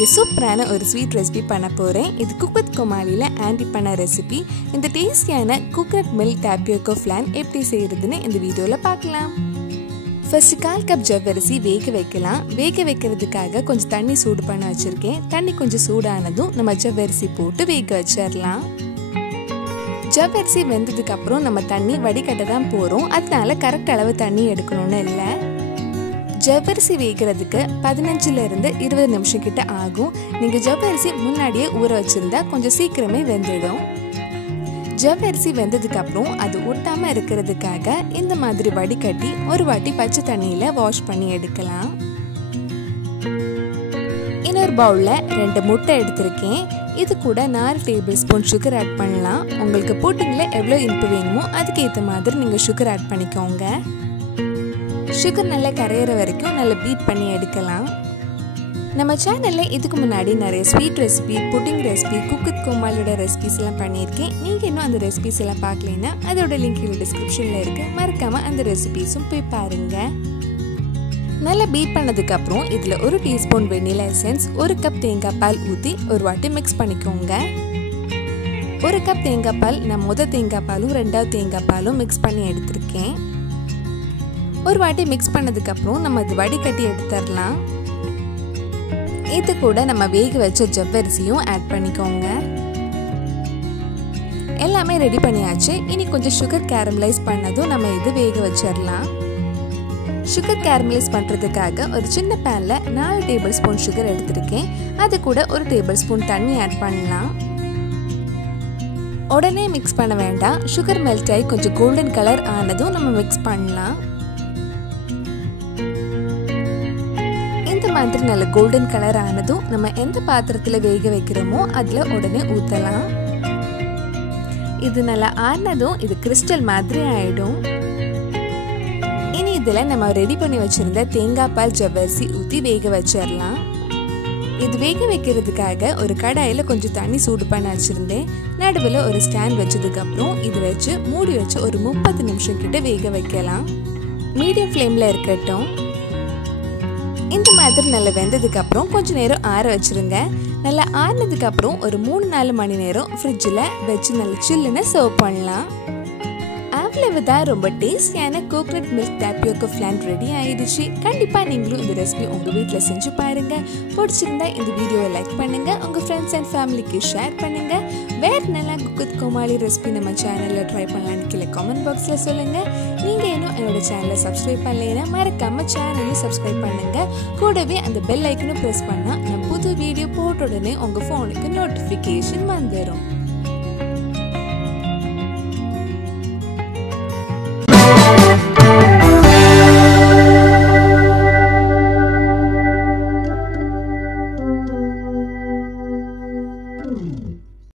இன்னைக்கு சூப்பரான ஒரு ஸ்வீட் ரெசிபி பண்ண போறேன். இது குக் வித் கோமாளில ஆண்டி பண்ண ரெசிபி. இந்த டேஸ்டியான கோகனட் மில்க் டாப்பியோக்கா ஃப்ளான் எப்படி செய்யறதுன்னு இந்த வீடியோல பார்க்கலாம். ஃபர்ஸ்ட் 1/4 கப் ஜவ்வரிசி வேக வைக்கலாம். வேக வைக்கிறதுக்காக கொஞ்சம் தண்ணி சூடு பண்ண வச்சிருக்கேன். தண்ணி கொஞ்சம் சூடானதும் நம்ம ஜவ்வரிசி போட்டு வேக வச்சிடலாம். ஜவ்வரிசி வெந்ததுக்கு அப்புறம் நம்ம தண்ணி வடிகட்ட தான் போறோம். அதனால கரெக்ட் அளவு தண்ணி எடுக்கணும்னு இல்லை. ஜவ்வரிசி வேகிறதுக்கு 15 இருந்து 20 நிமிஷம் கிட்ட ஆகும். நீங்க ஜவ்வரிசி முன்னாடியே ஊற வச்சிருந்தா கொஞ்சம் சீக்கிரமே வெந்துடும். ஜவ்வரிசி வெந்ததுக்கு அப்புறம் அது ஒட்டாம இருக்கிறதுக்காக இந்த மாதிரி வடிகட்டி ஒரு வாட்டி பச்சை தண்ணியில வாஷ் பண்ணி எடுக்கலாம். இன்னொரு பவுல்ல 2 முட்டை எடுத்திருக்கேன். இது கூட 4 டேபிள் ஸ்பூன் சுகர் ஆட் பண்ணலாம். உங்களுக்கு புட்டிங்ல எவ்வளவு இனிப்பு வேணுமோ அதுக்கு ஏற்ற மாதிரி நீங்க சுகர் ஆட் பண்ணிக்கோங்க. சுகர் நல்லா கரையிற வரைக்கும் நல்லா பீட் பண்ணி எடுக்கலாம். நம்ம சேனல்ல இதுக்கு முன்னாடி நிறைய sweet recipe, pudding recipe, cook with கோமாளியோட ரெசிபிஸ் எல்லாம் பண்ணியிருக்கேன். நீங்க இன்னும் அந்த ரெசிபிஸ் எல்லாம் பார்க்கலைன்னா அதோட லிங்க் டிஸ்கிரிப்ஷன்ல இருக்கு. மறக்காம அந்த ரெசிபிஸும் போய் பாருங்க. நல்லா பீட் பண்ணதுக்கு அப்புறம் இதுல 1 டீஸ்பூன் வெண்ணிலா எசன்ஸ், 1 கப் தேங்காய் பால் ஊற்றி ஒரு வாட்டி மிக்ஸ் பண்ணிக்கோங்க. 1 கப் தேங்காய் பால் நான் முதல் தேங்காய் பாலும் 2வது தேங்காய் பாலும் மிக்ஸ் பண்ணி எடுத்திருக்கேன். ஒரு வாட்டி மிக்ஸ் பண்ணதுக்கு அப்புறம் நம்ம அது வடிகட்டி எடுத்துடலாம். இது கூட நம்ம வேக வச்ச ஜவ்வரிசியும் ஆட் பண்ணிக்கோங்க. எல்லாமே ரெடி பண்ணியாச்சு. இனி கொஞ்சம் சுகர் கேரமலைஸ் பண்ணதும் நம்ம இது வேக வச்சிடலாம். சுகர் கேரமலைஸ் பண்றதுக்காக ஒரு சின்ன பேன்ல 4 டேபிள் ஸ்பூன் சுகர் எடுத்திருக்கேன். அது கூட 1 டேபிள் ஸ்பூன் தண்ணி ஆட் பண்ணலாம். உடனே மிக்ஸ் பண்ண வேண்டாம். சுகர் மெல்ட் ஆகி கொஞ்சம் கோல்டன் கலர் ஆனதும் நம்ம மிக்ஸ் பண்ணலாம். இந்த மாதிரி நல்ல கோல்டன் கலர் ஆனதும் நம்ம எந்த பாத்திரத்துல வேக வைக்கிறோமோ அதுல உடனே ஊத்தலாம். இது நல்லா ஆனதும் இது கிறிஸ்டல் மாதிரி ஆயிடும். இனி இதுல நம்ம ரெடி பண்ணி வச்சிருந்த தேங்காய் பால் ஜவ்வரிசி ஊத்தி வேக வச்சிடலாம். இது வேக வைக்கிறதுக்காக ஒரு கடாயில கொஞ்சம் தண்ணி சூடு பண்ண வச்சிருந்தேன். நடுவில் ஒரு ஸ்டாண்ட் வச்சதுக்கு அப்புறம் இது வச்சு மூடி வச்சு ஒரு 30 நிமிஷம் கிட்ட வேக வைக்கலாம். மீடியம் ஃப்ளேம்ல இருக்கட்டும். இந்த மாதிரி நல்லா வெந்ததுக்கு அப்புறம் கொஞ்ச நேரம் ஆற வச்சிருங்க. நல்லா ஆறினதுக்கு அப்புறம் ஒரு 3-4 மணி நேரம் ஃப்ரிட்ஜில் வச்சு நல்லா சில்லுன்னு சர்வ் பண்ணலாம். அவ்வளவுதான், ரொம்ப டேஸ்டியான கோகனட் மில்க் டாப்பியோக்கா ஃப்ளான் ரெடி ஆயிடுச்சு. கண்டிப்பா நீங்களும் இந்த ரெசிபி உங்க வீட்டில் செஞ்சு பாருங்க. பிடிச்சிருந்தா இந்த வீடியோவை லைக் பண்ணுங்க, உங்க ஃப்ரெண்ட்ஸ் அண்ட் ஃபேமிலிக்கு ஷேர் பண்ணுங்க. வேற நல்லா குக் வித் கோமாளி ரெசிபி நம்ம சேனல்ல ட்ரை பண்ணலான்னு கீழே கமெண்ட் பாக்ஸ்ல சொல்லுங்க. நீங்க இன்னும் என்னோட சேனலை சப்ஸ்கிரைப் பண்ணலைன்னா மறக்காம சேனலையும் சப்ஸ்கிரைப் பண்ணுங்க. கூடவே அந்த பெல் ஐக்கனும் ப்ரெஸ் பண்ணா நான் புது வீடியோ போட்ட உடனே உங்க போனுக்கு நோட்டிஃபிகேஷன் வந்துடும்.